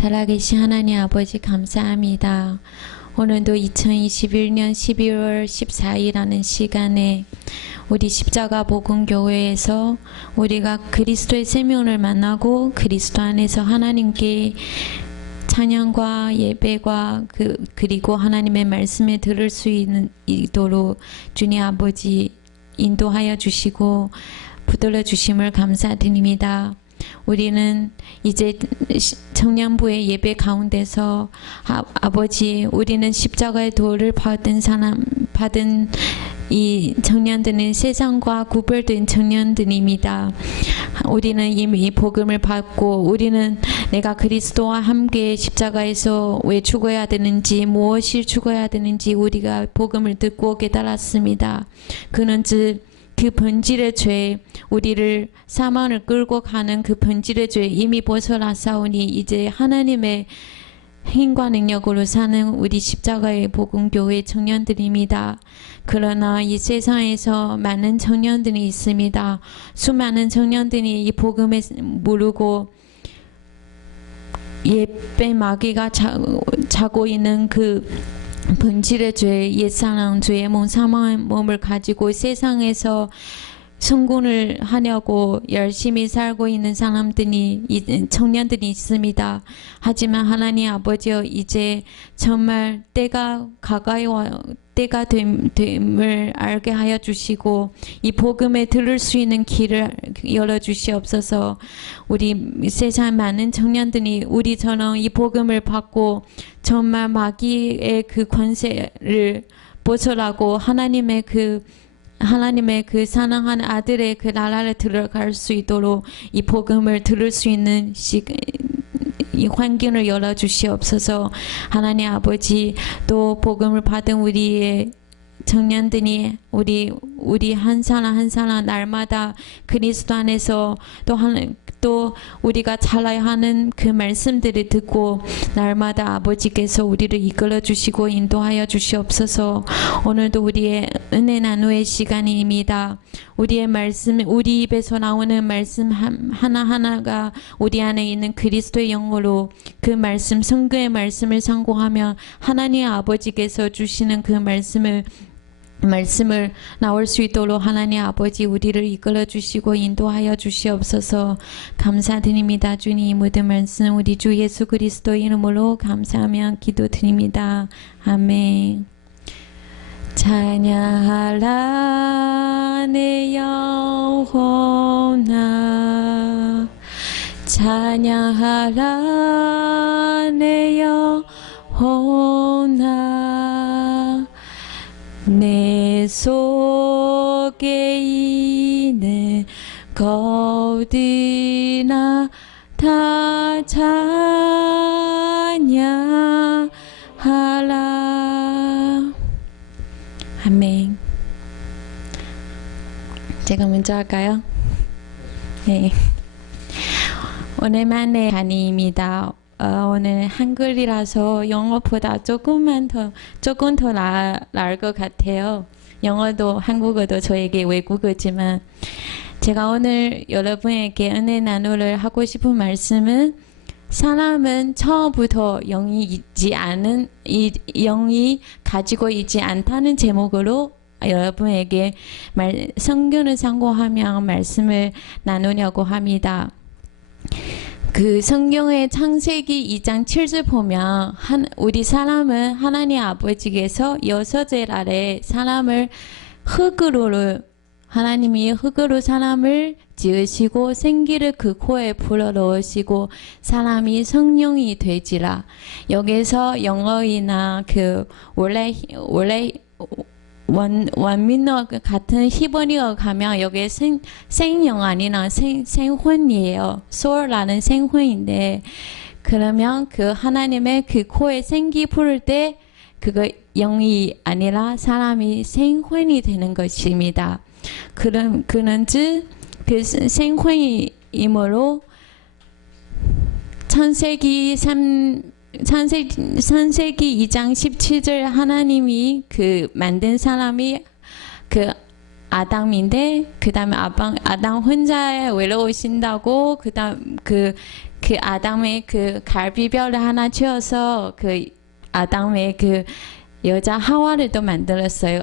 살아계신 하나님 아버지 감사합니다. 오늘도 2021년 12월 14일이라는 시간에 우리 십자가 복음교회에서 우리가 그리스도의 생명을 만나고 그리스도 안에서 하나님께 찬양과 예배과 그리고 하나님의 말씀을 들을 수 있도록 주님 아버지 인도하여 주시고 붙들어 주심을 감사드립니다. 우리는 이제 청년부의 예배 가운데서 아버지 우리는 십자가의 도를 받은 이 청년들은 세상과 구별된 청년들입니다. 우리는 이미 복음을 받고 우리는 내가 그리스도와 함께 십자가에서 왜 죽어야 되는지 무엇이 죽어야 되는지 우리가 복음을 듣고 깨달았습니다. 그는 그 본질의 죄, 우리를 사망을 끌고 가는 그 본질의 죄 이미 벗어나사오니 이제 하나님의 힘과 능력으로 사는 우리 십자가의 복음교회 청년들입니다. 그러나 이 세상에서 많은 청년들이 있습니다. 수많은 청년들이 이 복음에 모르고 예배 마귀가 자고 있는 그 본질의 죄, 옛사랑, 죄의 몸, 사망의 몸을 가지고 세상에서 성공을 하려고 열심히 살고 있는 사람들이, 청년들이 있습니다. 하지만 하나님 아버지여 이제 정말 때가 가까이 와 때가 됨을 알게 하여 주시고 이 복음에 들을 수 있는 길을 열어 주시옵소서. 우리 세상 많은 청년들이 우리처럼 이 복음을 받고 정말 마귀의 그 권세를 벗어나고 하나님의 그 사랑하는 아들의 그 나라를 들어갈 수 있도록 이 복음을 들을 수 있는 이 환경을 열어 주시옵소서. 하나님 아버지 또 복음을 받은 우리의 청년들이 우리 한 사람 한 사람 날마다 그리스도 안에서 또 우리가 살아야 하는 그 말씀들을 듣고 날마다 아버지께서 우리를 이끌어 주시고 인도하여 주시옵소서. 오늘도 우리의 은혜 나누의 시간입니다. 우리의 말씀, 우리 입에서 나오는 말씀 하나하나가 우리 안에 있는 그리스도의 영으로 그 말씀, 성경의 말씀을 상고하며 하나님 아버지께서 주시는 그 말씀을 나올 수 있도록 하나님 아버지 우리를 이끌어 주시고 인도하여 주시옵소서. 감사드립니다. 주님 모든 말씀 우리 주 예수 그리스도 이름으로 감사하며 기도드립니다. 아멘. 찬양하라 내 영혼아 찬양하라 내 영혼아 내 속에 있는 거듭나 다 찬양하라. 아멘. 제가 먼저 할까요? 네. 오랜만에 아닙니다. 오늘 한글이라서 영어보다 조금 더 나을 것 같아요. 영어도 한국어도 저에게 외국어지만 제가 오늘 여러분에게 은혜 나누를 하고 싶은 말씀은 사람은 처음부터 영이 가지고 있지 않다는 제목으로 여러분에게 성경을 참고하며 말씀을 나누려고 합니다. 그 성경의 창세기 2장 7절 보면 우리 사람은 하나님 아버지께서 6절 아래 사람을 하나님이 흙으로 사람을 지으시고 생기를 그 코에 불어넣으시고 사람이 성령이 되지라. 여기서 영어이나 그 원래 원민어 같은 히브리어 가면 여기 생영 아니라 생혼이에요. soul라는 생혼인데 그러면 그 하나님의 그 코에 생기 부를 때 그거 영이 아니라 사람이 생혼이 되는 것입니다. 그런즉 그 생혼이므로 창세기 2장 17절 하나님이 그 만든 사람이 그 아담인데 그 다음에 아담 혼자 외로우신다고 그 다음 그 아담의 그 갈비뼈를 하나 치워서 그 아담의 그 여자 하와를 또 만들었어요.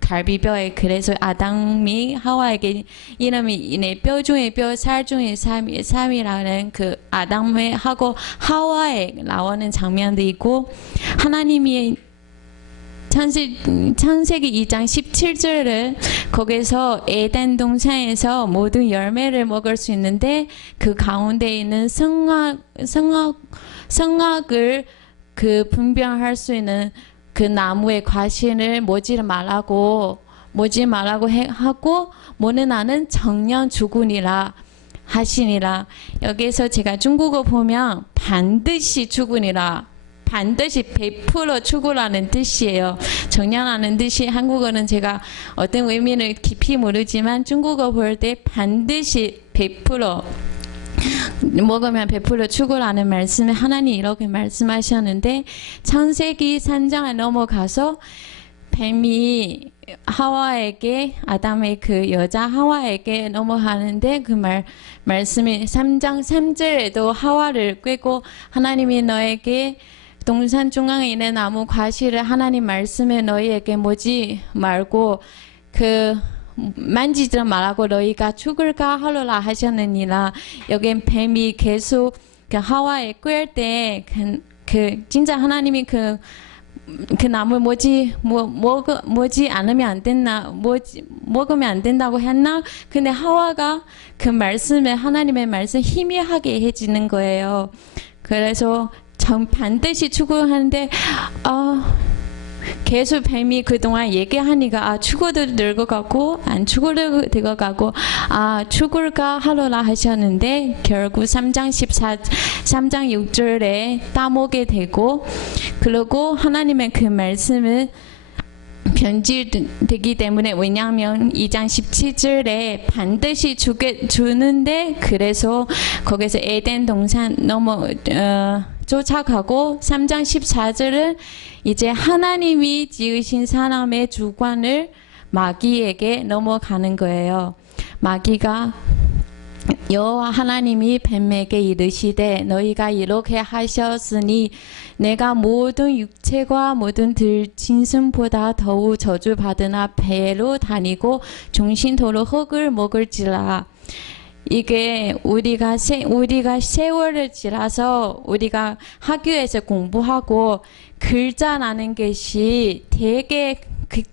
갈비뼈에. 그래서 아담이 하와에게 이름이 내 뼈 중에 뼈, 살 중에 삶이라는 그 아담의 하고 하와에 나오는 장면도 있고, 하나님이 창세기 2장 17절을 거기서 에덴 동산에서 모든 열매를 먹을 수 있는데 그 가운데 있는 성악을 그 분별할 수 있는 그 나무의 과실을 모지 말라고 하고 모는 나는 정령 죽으니라 하시니라. 여기서 제가 중국어 보면 반드시 죽으니라, 반드시 100% 죽으라는 뜻이에요. 정령하는 뜻이 한국어는 제가 어떤 의미를 깊이 모르지만 중국어 볼 때 반드시 100% 먹으면 100% 죽으라는 말씀을 하나님 이렇게 말씀하셨는데, 창세기 3장에 넘어가서 뱀이 하와에게, 아담의 그 여자 하와에게 넘어가는데 그 말씀이 3장 3절에도 하와를 꿰고 하나님이 너에게 동산 중앙에 있는 나무 과실을 하나님 말씀에 너희에게 모지 말고 그 만지지 말라고 너희가 죽을까 하노라 하셨느니라. 여기 뱀이 계속 그 하와에 꿰을 때 그 진짜 하나님이 그 나무 모지 않으면 안 된다, 먹으면 안 된다고 했나? 근데 하와가 그 말씀에 하나님의 말씀 희미하게 해지는 거예요. 그래서 반드시 죽어하는데 계속 뱀이 그동안 얘기하니까 죽어도 될 것 같고 안 죽어도 될 것 같고 죽을까 하노라 하셨는데 결국 3장 6절에 따먹게 되고, 그리고 하나님의 그 말씀을 변질되기 때문에, 왜냐하면 2장 17절에 반드시 주는데 그래서 거기서 에덴 동산 쫓아가고 3장 14절은 이제 하나님이 지으신 사람의 주관을 마귀에게 넘어가는 거예요. 마귀가 여호와 하나님이 뱀에게 이르시되 너희가 이렇게 하셨으니 내가 모든 육체와 모든 들짐승보다 더욱 저주받으나 배로 다니고 종신토로 흙을 먹을지라. 이게 우리가 세월을 지나서 우리가 학교에서 공부하고 글자라는 것이 되게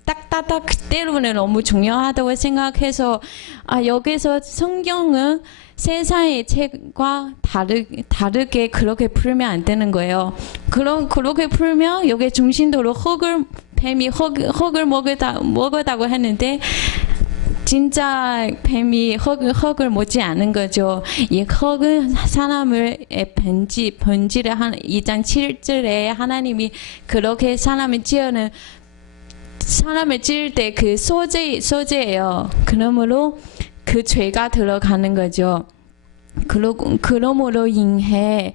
딱딱딱 그때로는 너무 중요하다고 생각해서 여기서 성경은 세상의 책과 다르게 그렇게 풀면 안 되는 거예요. 그렇게 풀면 여기 중심도로 뱀이 흙을 먹었다고 했는데 진짜 뱀이 흙을 먹지 않은 거죠. 이 흙은 사람을 번지를 한 2장 7절에 하나님이 그렇게 사람을 지을 때 그 소재예요. 그러므로 그 죄가 들어가는 거죠. 그러므로 인해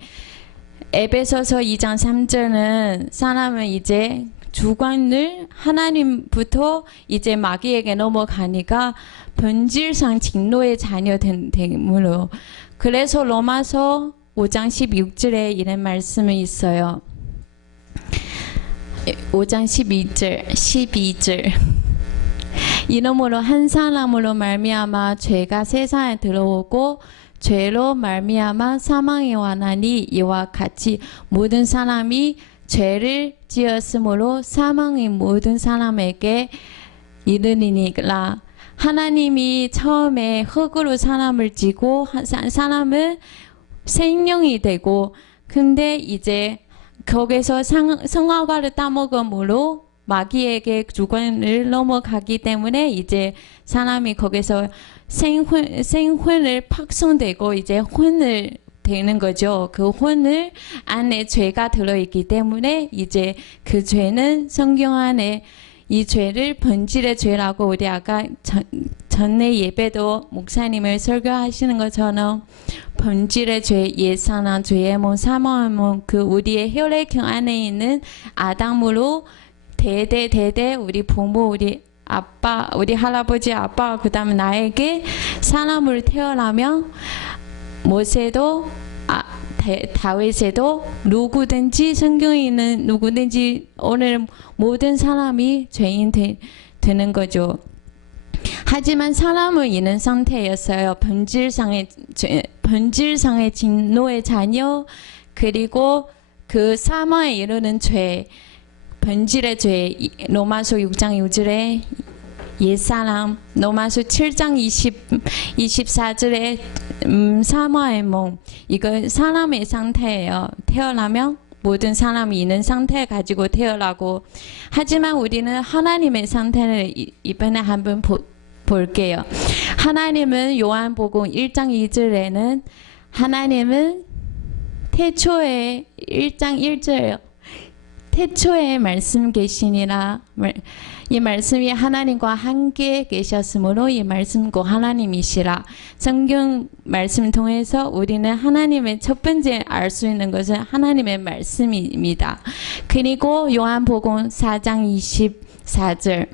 에베소서 2장 3절은 사람은 이제 주관을 하나님부터 이제 마귀에게 넘어가니까 본질상 진노의 자녀 되므로. 그래서 로마서 5장 16절에 이런 말씀이 있어요. 5장 12절 이러므로 한 사람으로 말미암아 죄가 세상에 들어오고 죄로 말미암아 사망이 왔나니 이와 같이 모든 사람이 죄를 지었으므로 사망이 모든 사람에게 이르니라. 하나님이 처음에 흙으로 사람을 지고 사람은 생명이 되고, 근데 이제 거기서 성화과를 따먹음으로 마귀에게 주관을 넘어가기 때문에 이제 사람이 거기서 생혼을 확성되고 이제 혼을 되는 거죠. 그 혼을 안에 죄가 들어있기 때문에 이제 그 죄는 성경 안에 이 죄를 본질의 죄라고, 우리 아까 전에 예배도 목사님을 설교하시는 것처럼 본질의 죄, 옛사람, 죄의 몸, 사망의 몸, 그 우리의 혈액형 안에 있는 아담으로 대대 우리 부모, 우리 아빠, 우리 할아버지, 아빠, 그 다음에 나에게 사람으로 태어나면 모세도 다윗에도 누구든지 성경에 있는 누구든지 오늘 모든 사람이 죄인 되는 거죠. 하지만 사람을 있는 상태였어요. 본질상의 진노의 자녀, 그리고 그 사망에 이르는 죄, 본질의 죄, 로마서 6장 6절에 옛사람, 로마서 7장 24절에 사망의 몸, 이거 사람의 상태예요. 태어나면 모든 사람이 있는 상태 가지고 태어나고, 하지만 우리는 하나님의 상태를 이번에 한번 볼게요. 하나님은 요한복음 1장 2절에는 하나님은 태초에 1장 1절 태초에 말씀 계시니라, 이 말씀이 하나님과 함께 계셨으므로 이 말씀과 하나님이시라. 성경 말씀 통해서 우리는 하나님의 첫 번째 알 수 있는 것은 하나님의 말씀입니다. 그리고 요한복음 4장 24절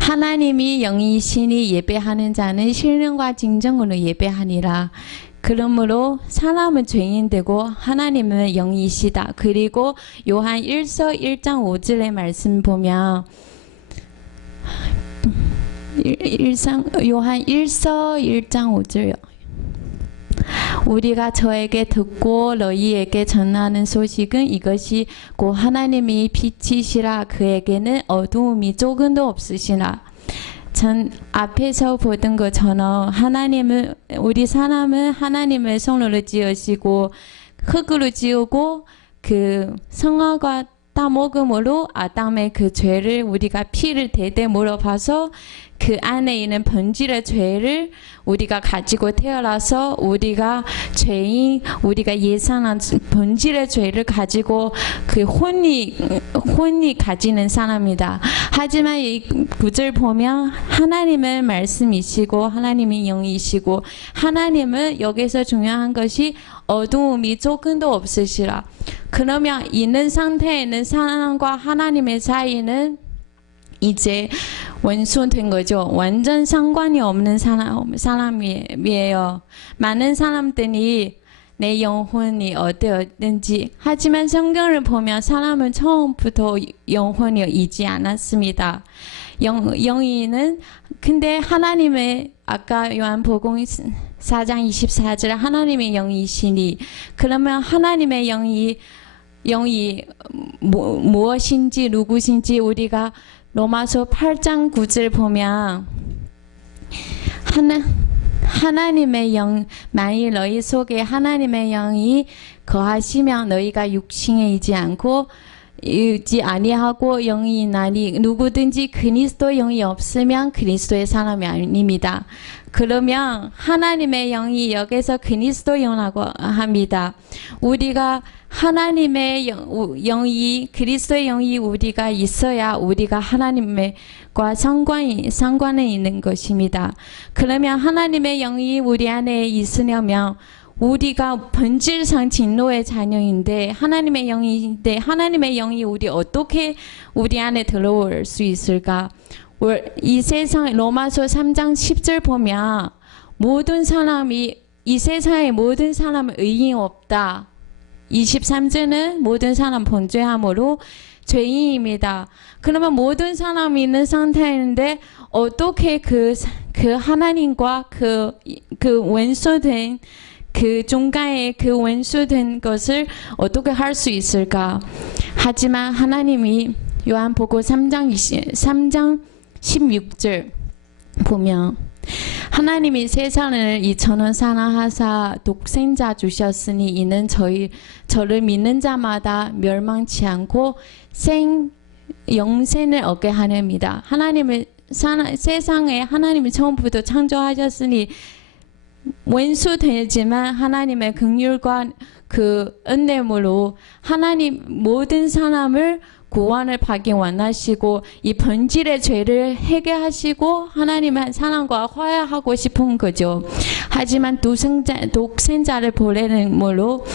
하나님이 영이시니 예배하는 자는 신령과 진정으로 예배하니라. 그러므로 사람은 죄인되고 하나님은 영이시다. 그리고 요한 1서 1장 5절의 말씀 보면 요한 1서 1장 5절 우리가 저에게 듣고 너희에게 전하는 소식은 이것이 곧 하나님이 빛이시라. 그에게는 어두움이 조금도 없으시라. 전 앞에서 보던 것처럼 하나님은, 우리 사람은 하나님을 손으로 지으시고 흙으로 지우고 그 성화가 따먹음으로 아담의 그 죄를 우리가 피를 대대 물어봐서 그 안에 있는 본질의 죄를 우리가 가지고 태어나서 우리가 죄인, 우리가 예산한 본질의 죄를 가지고 그 혼이 가지는 사람이다. 하지만 이 구절 보면 하나님의 말씀이시고 하나님이 영이시고 하나님은 여기서 중요한 것이 어두움이 조금도 없으시라. 그러면 있는 상태에 있는 사람과 하나님의 사이는 이제 원수된 거죠. 완전 상관이 없는 사람이에요. 많은 사람들이 내 영혼이 어땠는지, 하지만 성경을 보면 사람은 처음부터 영혼이 있지 않았습니다. 영이는 근데 하나님의, 아까 요한복음 4장 24절 하나님의 영이시니, 그러면 하나님의 영이 무엇인지 누구신지 우리가 로마서 8장 9절 보면 하나님의 영, 만일 너희 속에 하나님의 영이 거하시면 너희가 육신에 있지 아니하고 영이 있나니 누구든지 그리스도 영이 없으면 그리스도의 사람이 아닙니다. 그러면 하나님의 영이 여기서 그리스도 영이라고 합니다. 우리가 하나님의 영이, 그리스도의 영이 우리가 있어야 우리가 하나님과 상관에 있는 것입니다. 그러면 하나님의 영이 우리 안에 있으려면 우리가 본질상 진노의 자녀인데 하나님의 영인데 하나님의 영이 어떻게 우리 안에 들어올 수 있을까? 이 세상 로마서 3장 10절 보면 이 세상의 모든 사람은 의인이 없다. 23절은 모든 사람 본죄함으로 죄인입니다. 그러면 모든 사람이 있는 상태인데 어떻게 그 하나님과 그 원수된 그 중간에 그 원수된 것을 어떻게 할 수 있을까? 하지만 하나님이 요한복음 3장 16절 보면 하나님이 세상을 이처럼 사랑하사 독생자 주셨으니 이는 저를 믿는 자마다 멸망치 않고 영생을 얻게 하렵니다. 세상에 하나님이 처음부터 창조하셨으니 원수 되지만 하나님의 긍휼과 그 은혜로 하나님 모든 사람을 구원을 받기 원하시고 이 본질의 죄를 해결하시고 하나님의 사람과 화해하고 싶은 거죠. 하지만 독생자를 보내는으로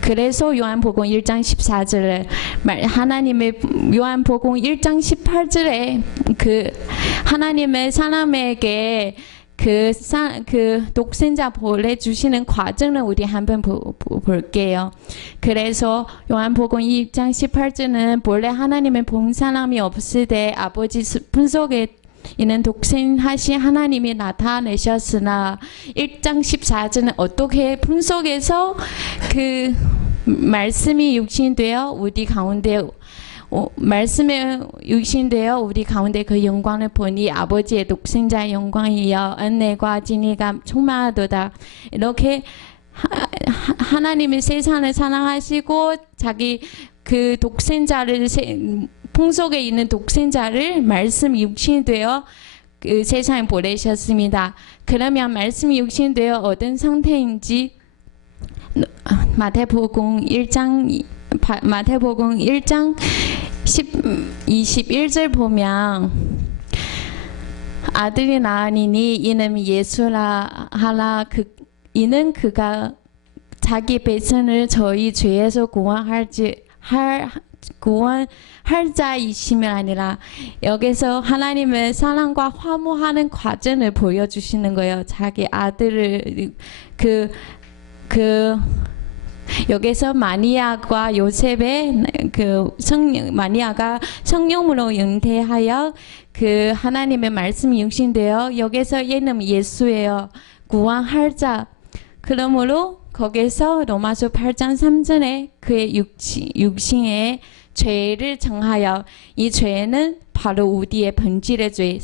그래서 요한복음 1장 14절에 하나님의 요한복음 1장 18절에 그 하나님의 사람에게 그 독생자 보내주시는 과정을 우리 한번 볼게요. 그래서 요한복음 2장 18절은 본래 하나님은 본 사람이 없을 때 아버지 품속에 이는 독생하신 하나님이 나타내셨으나 1장 14절은 어떻게 품속에서 그 말씀이 육신되어 우리 가운데 말씀에 육신되어 우리 가운데 그 영광을 보니 아버지의 독생자의 영광이여 은혜와 진리가 충만하도다. 이렇게 하나님이 세상을 사랑하시고 자기 그 독생자를 풍속에 있는 독생자를 말씀 육신되어 그 세상에 보내셨습니다. 그러면 말씀이 육신되어 어떤 상태인지 마태복음 1장 21절 보면 아들이 낳으니 이름이 예수라 하라 이는 그가 자기 백성을 저희 죄에서 구원할 자이심이 아니라 여기서 하나님의 사랑과 화목하는 과정을 보여주시는 거예요. 자기 아들을 여기서 마리아과 요셉의 마리아가 성령으로 잉태하여 그 하나님의 말씀이 육신되어 여기서 이름 예수예요. 구원할 자. 그러므로 거기서 로마서 8장 3절에 그의 육신의 죄를 정하여 이 죄는 바로 우리의 본질의 죄.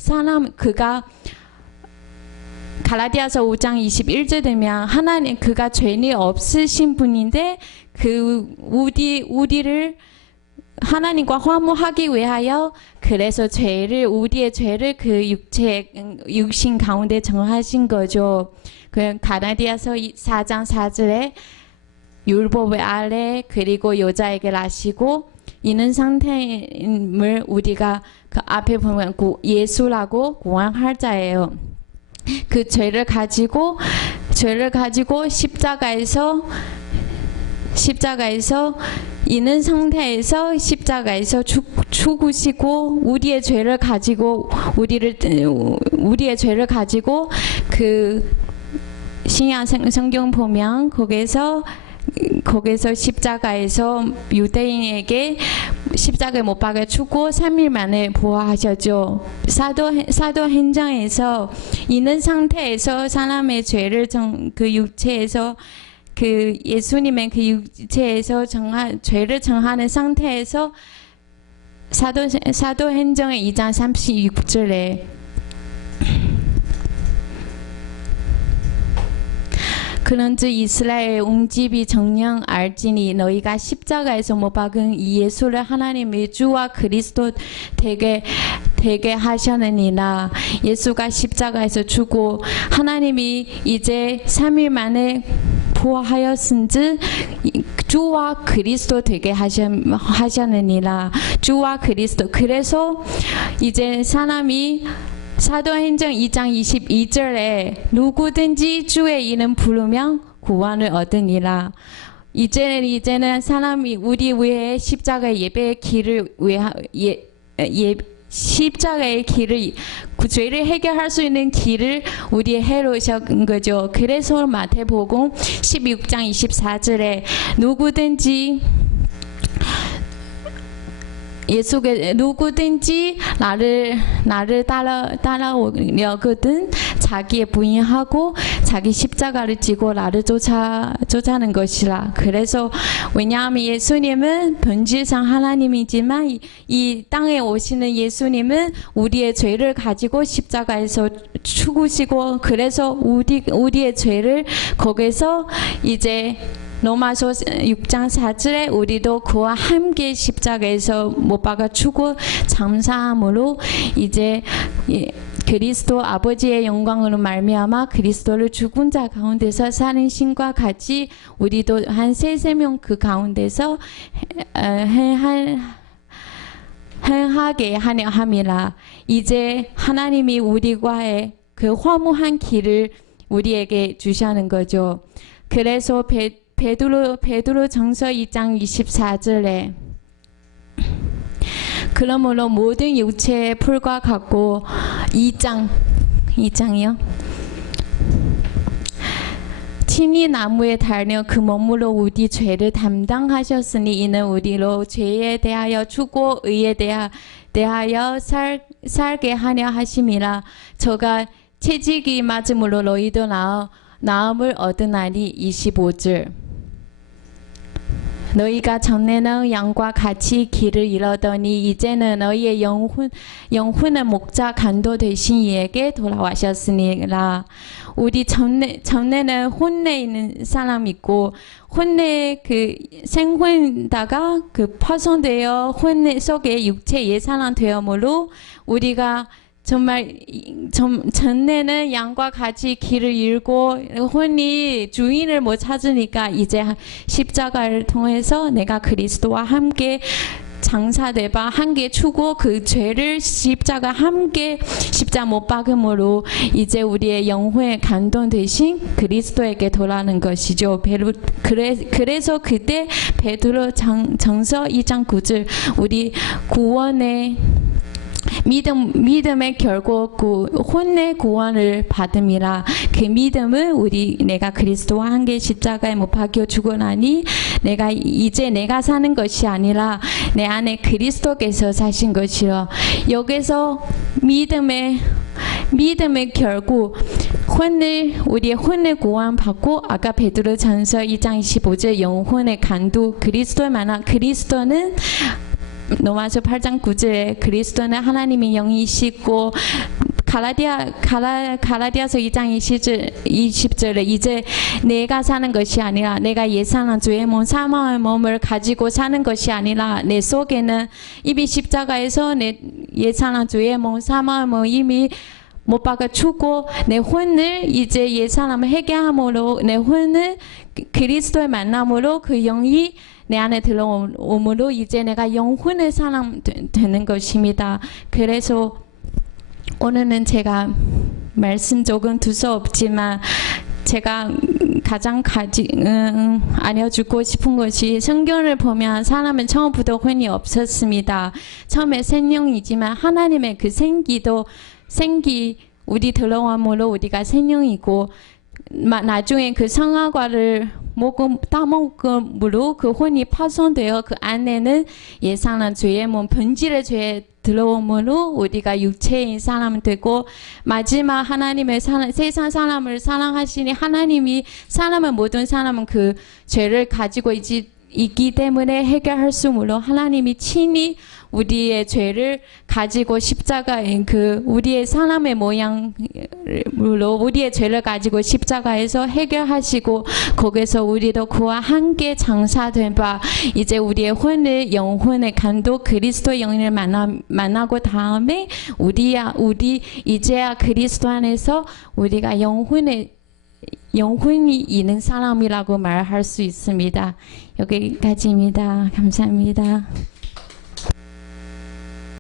그가 갈라디아서 5장 21절 되면 하나님 그가 죄는 없으신 분인데 그 우리를 하나님과 화목하기 위하여 그래서 우리의 죄를 그 육신 가운데 정하신 거죠. 그 갈라디아서 4장 4절에 율법의 아래 그리고 여자에게 나시고 이는 상태임을 우리가 그 앞에 보면 예수라고 구원할 자예요. 그 죄를 가지고 십자가에서 있는 상태에서 십자가에서 죽으시고 우리의 죄를 가지고 그 신약 성경 보면 거기서 십자가에서 유대인에게 십자가에 못 박아 죽고 3일 만에 부활하셨죠. 사도행전에서 있는 상태에서 사람의 죄를 그 육체에서 그 예수님의 그 육체에서 죄를 정하는 상태에서 사도행전의 2장 36절에 그런즉 이스라엘 온 집이 정녕 알지니 너희가 십자가에서 못 박은 이 예수를 하나님의 주와 그리스도 되게 하셨느니라. 예수가 십자가에서 죽고 하나님이 이제 3일 만에 부활하였은즉 주와 그리스도 되게 하셨느니라. 주와 그리스도. 그래서 이제 사람이 사도행전 2장 22절에 누구든지 주의 이름 부르면 구원을 얻으니라. 이제는 사람이 우리 위해 십자가의 예배의 길을 십자가의 길을 그 죄를 해결할 수 있는 길을 우리의 해로우신 거죠. 그래서 마태복음 16장 24절에 누구든지 나를 따라오려거든 자기의 부인하고 자기 십자가를 지고 나를 쫓아는 것이라. 그래서 왜냐하면 예수님은 본질상 하나님이지만 이 땅에 오시는 예수님은 우리의 죄를 가지고 십자가에서 죽으시고 그래서 우리의 죄를 거기서 이제 로마서 6장 4절에 우리도 그와 함께 십자가에서 못 박아 죽고 장사함으로 이제 그리스도 아버지의 영광으로 말미암아 그리스도를 죽은 자 가운데서 사는 신과 같이 우리도 한 세세 명 그 가운데서 행하게 하려 함이라. 이제 하나님이 우리과의 그 화목한 길을 우리에게 주시는 거죠. 그래서 베드로 전서 2장 24절에 그러므로 모든 육체의 풀과 같고 2장이요. 친히 나무에 달려 그 몸으로 우리 죄를 담당하셨으니 이는 우리로 죄에 대하여 죽고 의에 대하여 살게 하려 하심이라. 저가 채찍이 맞음으로 너희도 나음을 얻으나니. 25절. 너희가 전에는 양과 같이 길을 잃었더니 이제는 너희의 영혼의 목자 간도 되신 이에게 돌아와셨으니라. 우리 전에는 혼내 있는 사람 있고 혼내 그 생혼다가 그 파손되어 혼내 속에 육체 예사람 되어므로 우리가 정말 전에는 양과 같이 길을 잃고 혼이 주인을 못 찾으니까 이제 십자가를 통해서 내가 그리스도와 함께 장사되바 함께 추고 그 죄를 십자가 못 박음으로 이제 우리의 영혼의 감동 대신 그리스도에게 돌아가는 것이죠. 그래서 그때 베드로 전서 2장 9절 우리 구원의 믿음의 결국 그 혼의 구원을 받음이라. 그 믿음은 내가 그리스도와 함께 십자가에 못 박혀 죽고 나니 이제 내가 사는 것이 아니라 내 안에 그리스도께서 사신 것이라. 여기서 믿음의 결국 우리의 혼을 구원 받고 아까 베드로 전서 2장 25절 영혼의 간두 그리스도에 만한 그리스도는 로마서 8장 9절에 그리스도는 하나님의 영이시고 갈라디아서 2장 20절에 이제 내가 사는 것이 아니라 내가 예산한 주의 몸 사망의 몸을 가지고 사는 것이 아니라 내 속에는 이미 십자가에서 내 예산한 주의 몸 사망의 몸 이미 못 박아 죽고 내 혼을 이제 예산함을 해결함으로 내 혼을 그리스도의 만남으로 그 영이 내 안에 들어오므로 이제 내가 영혼의 사람 되는 것입니다. 그래서 오늘은 제가 말씀 조금 두서없지만 제가 가장 알려주고 싶은 것이 성경을 보면 사람은 처음부터 혼이 없었습니다. 처음에 생명이지만 하나님의 그 생기 우리 들어옴으로 우리가 생명이고 나중에 그 성화과를 따먹음으로 그 혼이 파손되어 그 안에는 예상한 죄의 몸 본질의 죄에 들어옴으로 우리가 육체인 사람 되고 마지막 하나님의 세상 사람을 사랑하시니 하나님이 모든 사람은 그 죄를 가지고 있기 때문에 해결할 수 없으므로 하나님이 친히 우리의 죄를 가지고 십자가에 우리의 사람의 모양으로 우리의 죄를 가지고 십자가에서 해결하시고 거기서 우리도 그와 함께 장사된 바 이제 우리의 영혼의 간도 그리스도 영혼을 만나고 다음에 우리 이제야 그리스도 안에서 우리가 영혼이 있는 사람이라고 말할 수 있습니다. 여기까지입니다. 감사합니다.